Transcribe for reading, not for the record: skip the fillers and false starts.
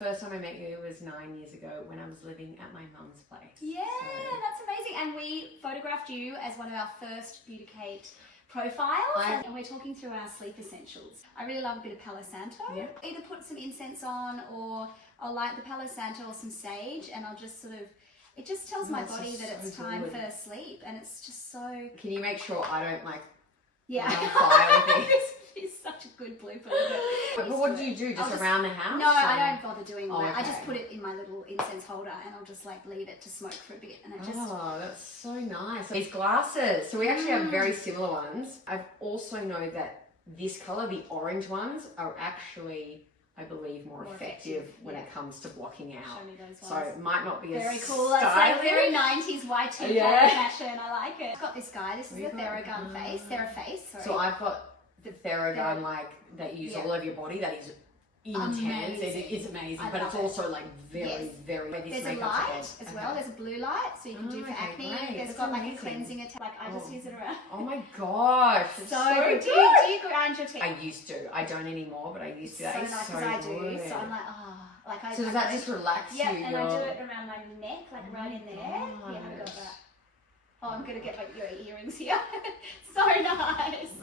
First time I met you was 9 years ago when I was living at my mum's place. Yeah, that's amazing. And we photographed you as one of our first Beauty Kate profiles, and we're talking through our sleep essentials. I really love a bit of Palo Santo. Yeah. Either put some incense on, or I'll light the Palo Santo or some sage, and I'll just sort of, it just tells my body that it's time for sleep, and it's just so... Can you make sure I don't like Yeah. on fire with it? It's such a good blooper. But what do you do? Just around the house? No, I don't bother doing all that. I okay. just put it in my little incense holder, and I'll just like leave it to smoke for a bit, and it just... Oh, that's so nice. These glasses. So we actually have very similar ones. I also know that this color, the orange ones, are actually, I believe, more effective when it comes to blocking out. Show me those So ones. it might not be Very as cool. That's like stylish. very 90s Y2K fashion. I like it. I've got this guy. This is the theraface. Sorry. So I've got the Theragun, like, that you use all over your body. That is intense. It is amazing, but it's also like very. There's a light as well. There's a blue light, so you can do for acne. Great. There's got like a cleansing attack. Like I just use it around. Oh my gosh, it's So good. do you grind your teeth? I used to. I don't anymore, but I used to. So That is nice, so because I do. good. So I'm like, like I. So does that just relax you? Yeah, and I do it around my neck, like right in there. gosh. Yeah, I've got that. Oh, I'm gonna get like your earrings here. So nice.